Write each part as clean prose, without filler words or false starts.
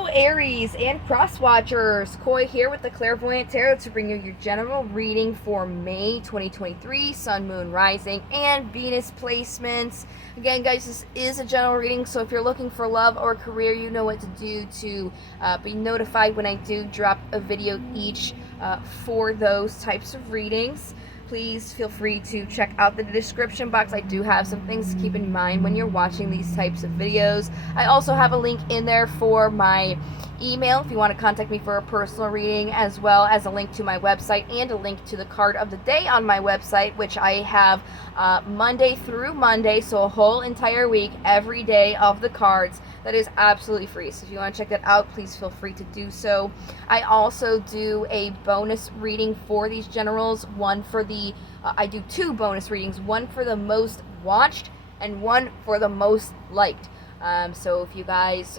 Hello, Aries and cross watchers. Koi here with the Clairvoyant Tarot to bring you your general reading for May 2023, Sun, Moon, Rising, and Venus placements. Again, guys, this is a general reading, so if you're looking for love or career, you know what to do to be notified when I do drop a video each for those types of readings. Please feel free to check out the description box. I do have some things to keep in mind when you're watching these types of videos. I also have a link in there for my email if you want to contact me for a personal reading, as well as a link to my website and a link to the card of the day on my website, which I have Monday through Monday, so a whole entire week, every day of the cards. That is absolutely free, so if you want to check that out, please feel free to do so. I also do a bonus reading for these generals, one for the I do two bonus readings, one for the most watched and one for the most liked. So if you guys,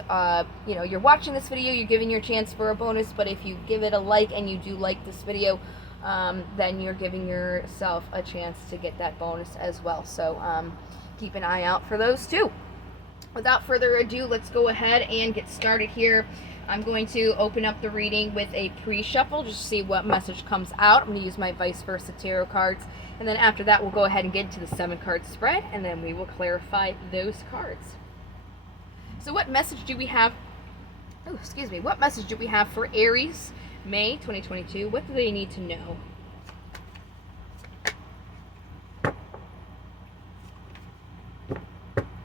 you're watching this video, you're giving your chance for a bonus, but if you give it a like and you do like this video, then you're giving yourself a chance to get that bonus as well. So keep an eye out for those too. Without further ado, let's go ahead and get started here. I'm going to open up the reading with a pre-shuffle just to see what message comes out. I'm going to use my vice versa tarot cards, and then after that we'll go ahead and get into the 7-card spread, and then we will clarify those cards. So what message do we have? What message do we have for Aries, May 2022? What do they need to know?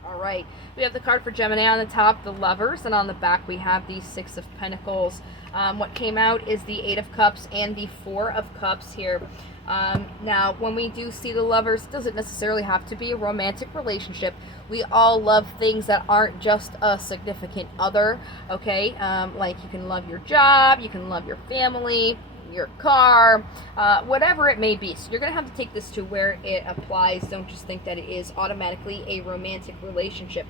All right, we have the card for Gemini on the top, the Lovers, and on the back we have the 6 of Pentacles. What came out is the 8 of Cups and the 4 of Cups here. Now, when we do see the Lovers, it doesn't necessarily have to be a romantic relationship. We all love things that aren't just a significant other, okay? Like you can love your job, you can love your family, your car, whatever it may be. So you're going to have to take this to where it applies. Don't just think that it is automatically a romantic relationship.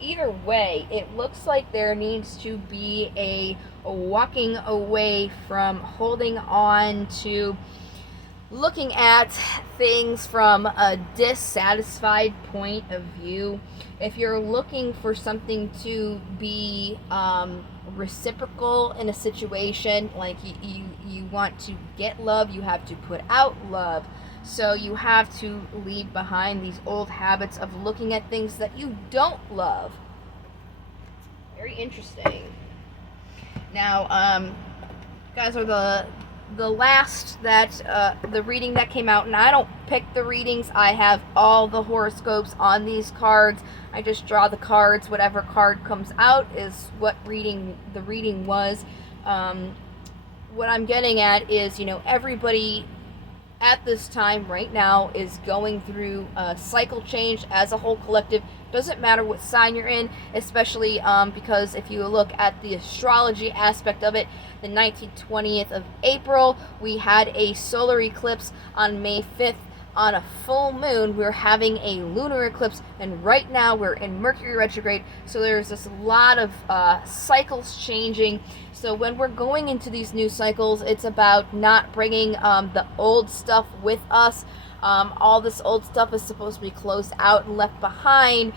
Either way, it looks like there needs to be a walking away from holding on to looking at things from a dissatisfied point of view. If you're looking for something to be reciprocal in a situation, like you want to get love, you have to put out love. So you have to leave behind these old habits of looking at things that you don't love. Very interesting. Now, guys are the last that the reading that came out, and I don't pick the readings. I have all the horoscopes on these cards. I just draw the cards. Whatever card comes out is what the reading was. What I'm getting at is, everybody at this time right now is going through a cycle change as a whole collective. Doesn't matter what sign you're in, especially because if you look at the astrology aspect of it, the 19th-20th of April, we had a solar eclipse. On May 5th, on a full moon, we're having a lunar eclipse, and right now we're in Mercury retrograde, so there's this lot of cycles changing. So when we're going into these new cycles, it's about not bringing the old stuff with us. All this old stuff is supposed to be closed out and left behind,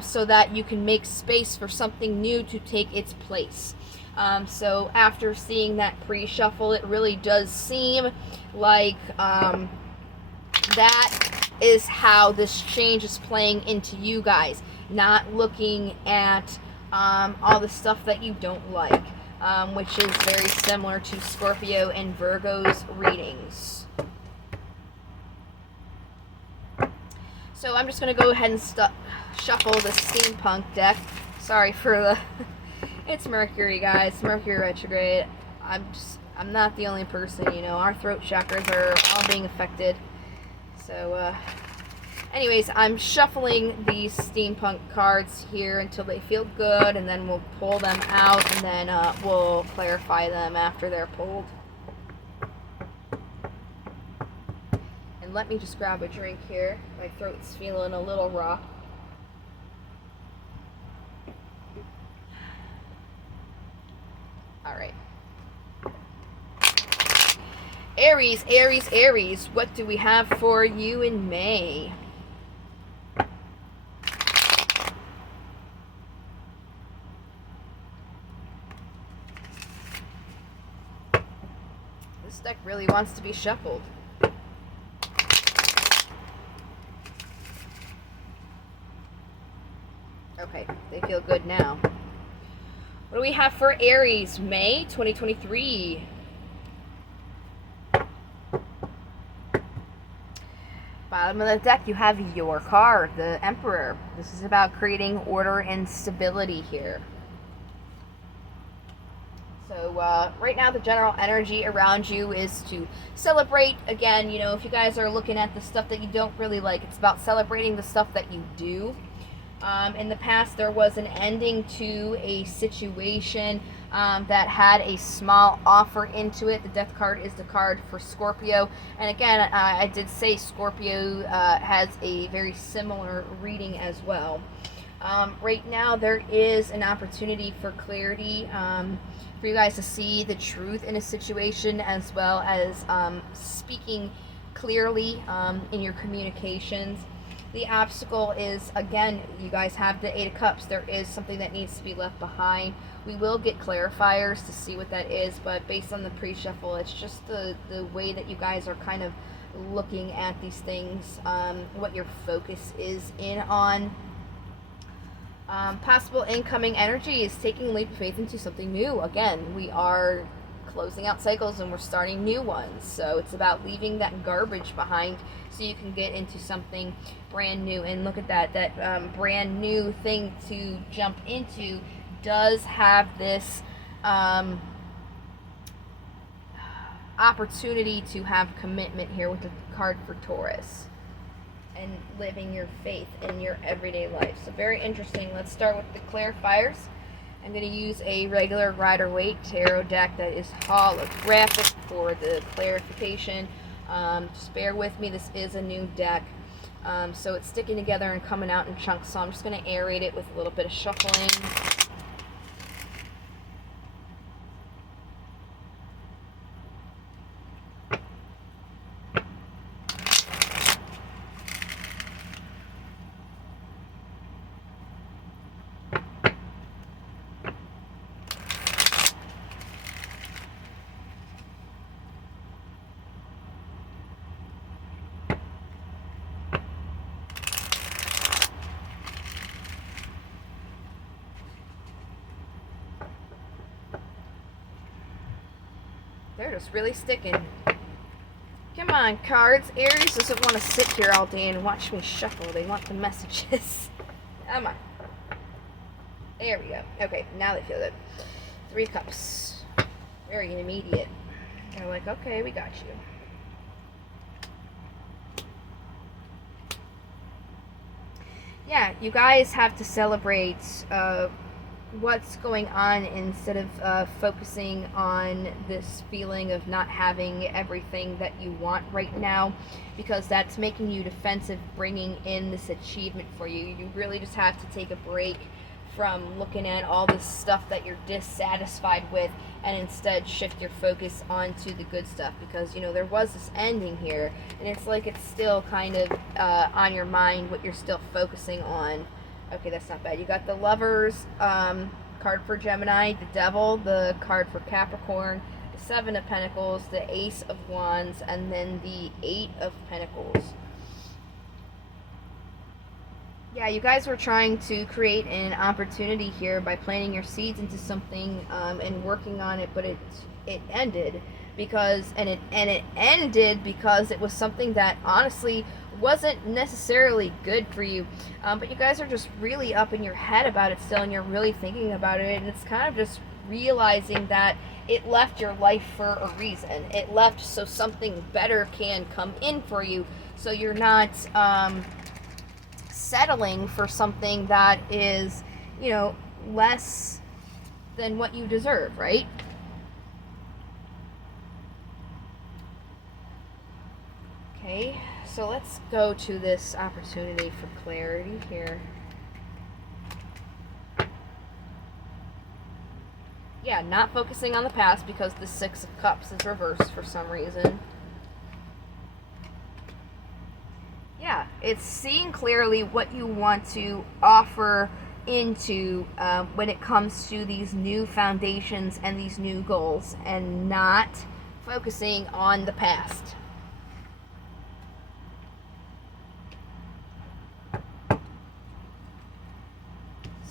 so that you can make space for something new to take its place. So after seeing that pre-shuffle, it really does seem like that is how this change is playing into you guys. Not looking at all the stuff that you don't like, which is very similar to Scorpio and Virgo's readings. So I'm just going to go ahead and shuffle the steampunk deck. Sorry for the... It's Mercury, guys. Mercury retrograde. I'm not the only person, Our throat chakras are all being affected. So, anyways, I'm shuffling these steampunk cards here until they feel good, and then we'll pull them out, and then we'll clarify them after they're pulled. And let me just grab a drink here. My throat's feeling a little raw. All right. Aries, Aries, Aries, what do we have for you in May? This deck really wants to be shuffled. Okay, they feel good now. What do we have for Aries, May 2023? Bottom of the deck, you have your card, the Emperor. This is about creating order and stability here. So right now the general energy around you is to celebrate. Again, you know, if you guys are looking at the stuff that you don't really like, it's about celebrating the stuff that you do. In the past, there was an ending to a situation that had a small offer into it. The Death card is the card for Scorpio. And again, I did say Scorpio has a very similar reading as well. Right now, there is an opportunity for clarity, for you guys to see the truth in a situation, as well as speaking clearly in your communications. The obstacle is, again, you guys have the Eight of Cups. There is something that needs to be left behind. We will get clarifiers to see what that is, but based on the pre-shuffle, it's just the way that you guys are kind of looking at these things, what your focus is in on. Possible incoming energy is taking a leap of faith into something new. Again, we are closing out cycles and we're starting new ones. So it's about leaving that garbage behind so you can get into something brand new. And look at that brand new thing to jump into does have this opportunity to have commitment here with the card for Taurus and living your faith in your everyday life. So very interesting. Let's start with the clarifiers. I'm going to use a regular Rider-Waite tarot deck that is holographic for the clarification. Just bear with me. This is a new deck. So it's sticking together and coming out in chunks. So I'm just going to aerate it with a little bit of shuffling. They're just really sticking. Come on, cards. Aries doesn't want to sit here all day and watch me shuffle. They want the messages. Come on. There we go. Okay, now they feel good. Three of Cups. Very immediate. They're like, okay, we got you. Yeah, you guys have to celebrate what's going on instead of focusing on this feeling of not having everything that you want right now, because that's making you defensive, bringing in this achievement for you. You really just have to take a break from looking at all this stuff that you're dissatisfied with and instead shift your focus onto the good stuff, because, you know, there was this ending here and it's like it's still kind of on your mind, what you're still focusing on. Okay, that's not bad. You got the Lovers card for Gemini, the Devil, the card for Capricorn, the Seven of Pentacles, the Ace of Wands, and then the Eight of Pentacles. Yeah, you guys were trying to create an opportunity here by planting your seeds into something and working on it, but it ended because it ended because it was something that honestly wasn't necessarily good for you, but you guys are just really up in your head about it still, and you're really thinking about it, and it's kind of just realizing that it left your life for a reason. It left so something better can come in for you, so you're not settling for something that is, you know, less than what you deserve, right? Okay, so let's go to this opportunity for clarity here. Yeah, not focusing on the past because the Six of Cups is reversed for some reason. Yeah, it's seeing clearly what you want to offer into when it comes to these new foundations and these new goals, and not focusing on the past.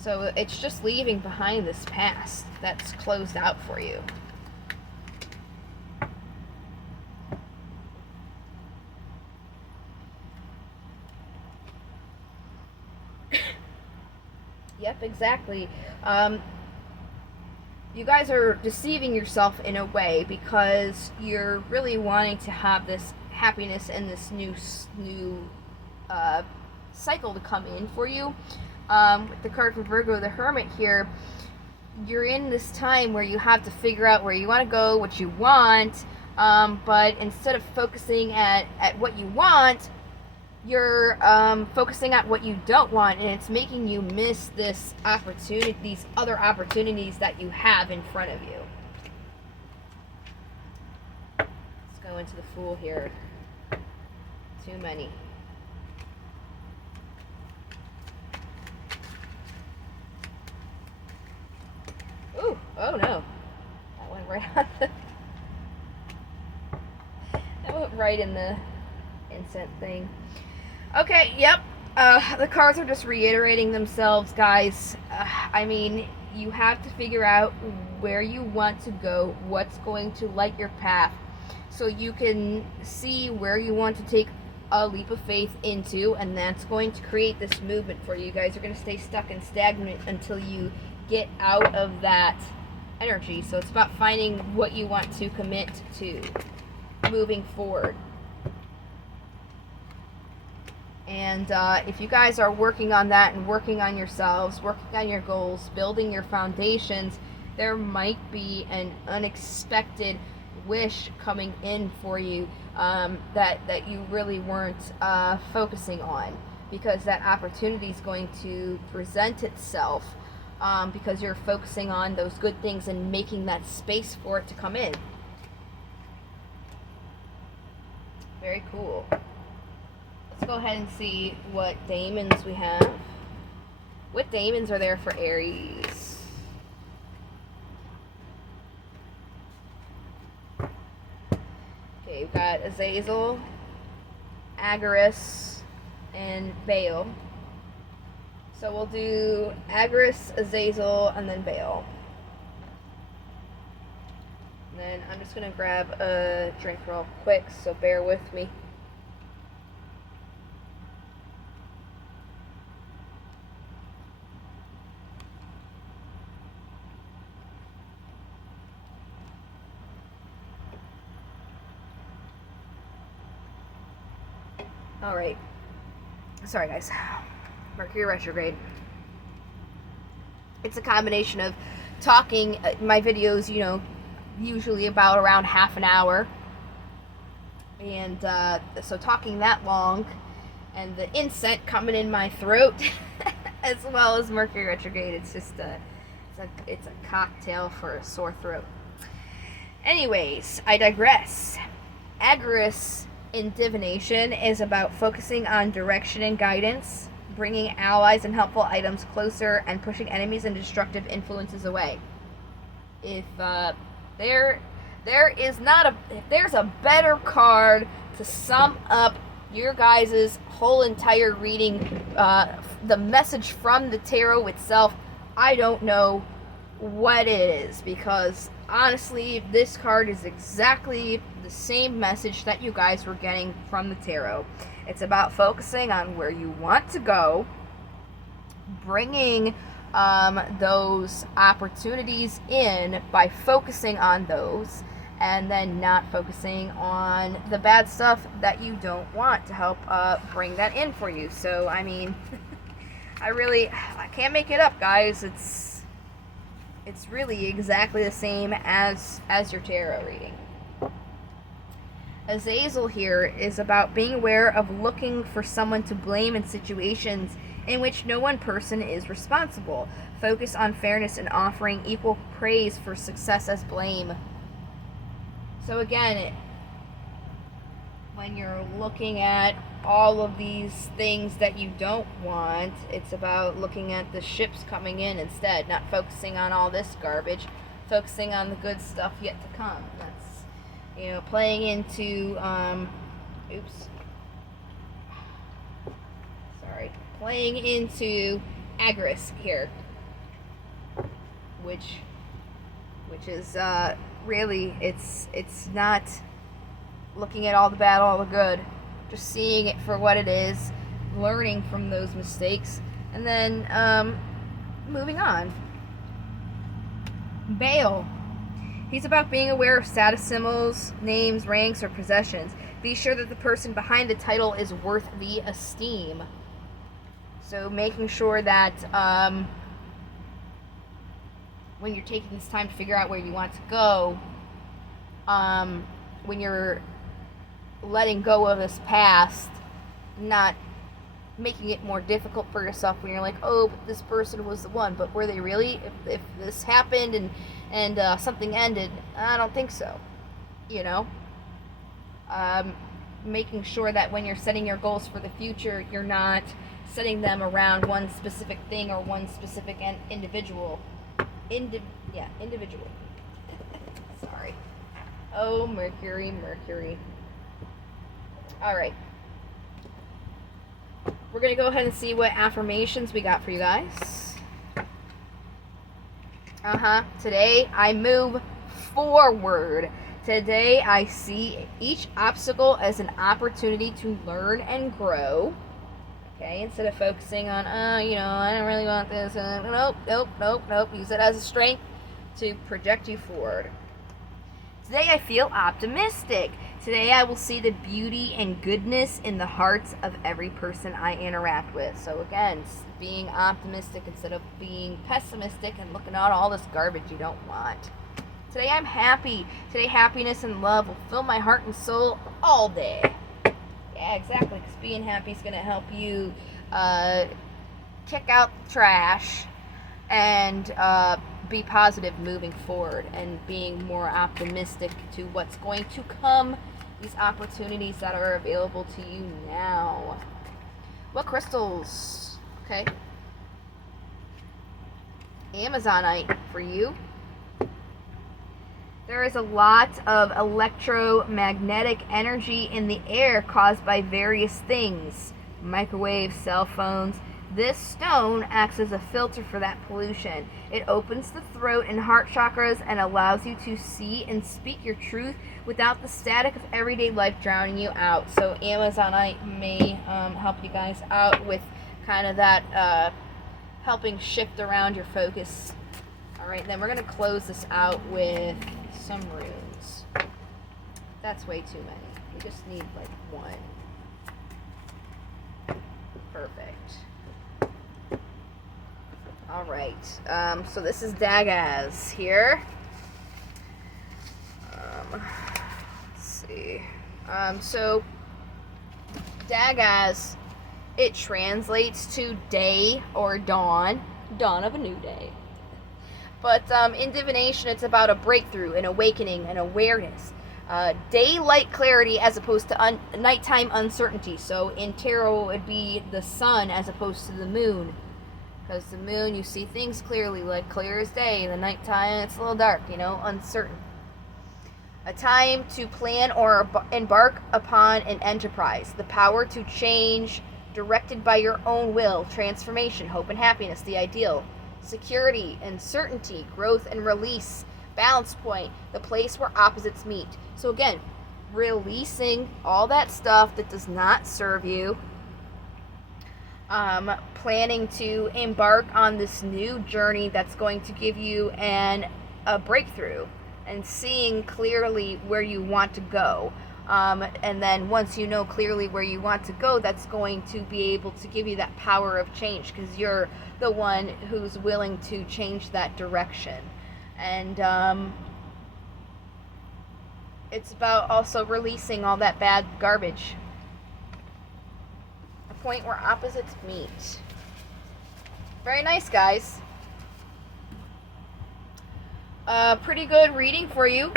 So it's just leaving behind this past that's closed out for you. Yep, exactly. You guys are deceiving yourself in a way because you're really wanting to have this happiness and this new cycle to come in for you. With the card for Virgo, the Hermit here, you're in this time where you have to figure out where you want to go, what you want, but instead of focusing at what you want, you're focusing on what you don't want, and it's making you miss this opportunity, these other opportunities that you have in front of you. Let's go into the Fool here. Too many. Ooh, oh no. That went right on the... That went right in the incense thing. Okay, yep. The cards are just reiterating themselves, guys. I mean, you have to figure out where you want to go, what's going to light your path, so you can see where you want to take a leap of faith into, and that's going to create this movement for you. You guys are going to stay stuck and stagnant until you get out of that energy. So it's about finding what you want to commit to, moving forward. And if you guys are working on that and working on yourselves, working on your goals, building your foundations, there might be an unexpected wish coming in for you that you really weren't focusing on, because that opportunity is going to present itself because you're focusing on those good things and making that space for it to come in. Very cool. Let's go ahead and see what daemons we have. What daemons are there for Aries? Okay, we've got Azazel, Aries, and Baal. So we'll do Aries, Azazel, and then Baal. And then I'm just going to grab a drink real quick, so bear with me. Alright. Sorry, guys. Mercury retrograde. It's a combination of talking, my videos, you know, usually about around half an hour. And so talking that long, and the incense coming in my throat, as well as Mercury retrograde. It's just it's a cocktail for a sore throat. Anyways, I digress. Aries in divination is about focusing on direction and guidance, bringing allies and helpful items closer, and pushing enemies and destructive influences away. If there's a better card to sum up your guys' whole entire reading, the message from the tarot itself, I don't know what it is, because honestly, this card is exactly the same message that you guys were getting from the tarot. It's about focusing on where you want to go, bringing those opportunities in by focusing on those, and then not focusing on the bad stuff that you don't want to help bring that in for you. So, I mean, I can't make it up, guys. It's really exactly the same as your tarot reading. Azazel here is about being aware of looking for someone to blame in situations in which no one person is responsible. Focus on fairness and offering equal praise for success as blame. So again, when you're looking at all of these things that you don't want, it's about looking at the ships coming in instead, not focusing on all this garbage, focusing on the good stuff yet to come. That's, playing into, playing into Aries here, which is really, it's not looking at all the bad, all the good, just seeing it for what it is, learning from those mistakes, and then moving on. Baal. He's about being aware of status symbols, names, ranks, or possessions. Be sure that the person behind the title is worth the esteem. So making sure that when you're taking this time to figure out where you want to go, when you're letting go of this past, not making it more difficult for yourself when you're like, oh, but this person was the one, but were they really? If this happened and something ended, I don't think so. Making sure that when you're setting your goals for the future, you're not setting them around one specific thing or one specific individual. Individual. Sorry. Oh, Mercury. All right. We're going to go ahead and see what affirmations we got for you guys. Today, I move forward. Today, I see each obstacle as an opportunity to learn and grow. Okay, instead of focusing on, I don't really want this. Nope. Use it as a strength to project you forward. Today I feel optimistic. Today I will see the beauty and goodness in the hearts of every person I interact with. So again, being optimistic instead of being pessimistic and looking at all this garbage you don't want. Today I'm happy. Today happiness and love will fill my heart and soul all day. Yeah, exactly, because being happy is going to help you kick out the trash and be positive moving forward and being more optimistic to what's going to come, these opportunities that are available to you now. What crystals? Okay. Amazonite for you. There is a lot of electromagnetic energy in the air caused by various things. Microwaves, cell phones. This stone acts as a filter for that pollution. It opens the throat and heart chakras and allows you to see and speak your truth without the static of everyday life drowning you out. So Amazonite may help you guys out with kind of that helping shift around your focus. Alright, then we're going to close this out with some runes. That's way too many. We just need like one. Perfect. Alright, so this is Dagaz here. Let's see. So Dagaz, it translates to day or dawn of a new day. But in divination, it's about a breakthrough, an awakening, an awareness. Daylight clarity as opposed to nighttime uncertainty. So in tarot, it would be the sun as opposed to the moon. Because the moon, you see things clearly, like clear as day. In the nighttime, it's a little dark, uncertain. A time to plan or embark upon an enterprise. The power to change, directed by your own will. Transformation, hope and happiness, the ideal. Security and certainty, growth and release. Balance point, the place where opposites meet. So again, releasing all that stuff that does not serve you. Planning to embark on this new journey that's going to give you a breakthrough and seeing clearly where you want to go. And then once you know clearly where you want to go, that's going to be able to give you that power of change because you're the one who's willing to change that direction. And it's about also releasing all that bad garbage. A point where opposites meet. Very nice, guys. Pretty good reading for you.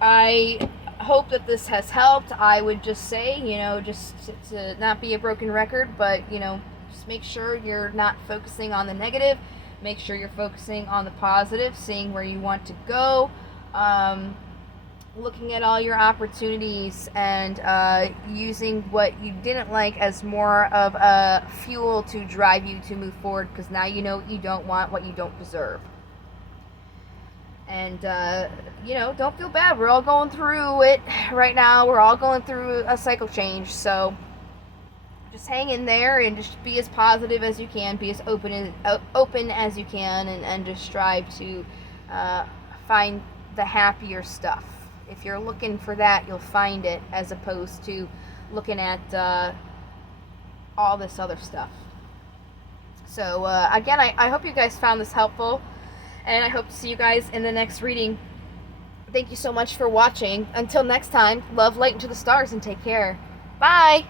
I hope that this has helped. I would just say, just to not be a broken record, but, just make sure you're not focusing on the negative. Make sure you're focusing on the positive, seeing where you want to go. looking at all your opportunities and using what you didn't like as more of a fuel to drive you to move forward, because now you know what you don't want, what you don't deserve. And, don't feel bad. We're all going through it right now. We're all going through a cycle change. So just hang in there and just be as positive as you can. Be as open as you can, and just strive to find the happier stuff. If you're looking for that, you'll find it, as opposed to looking at all this other stuff. So, again, I hope you guys found this helpful. And I hope to see you guys in the next reading. Thank you so much for watching. Until next time, love, light into the stars, and take care. Bye!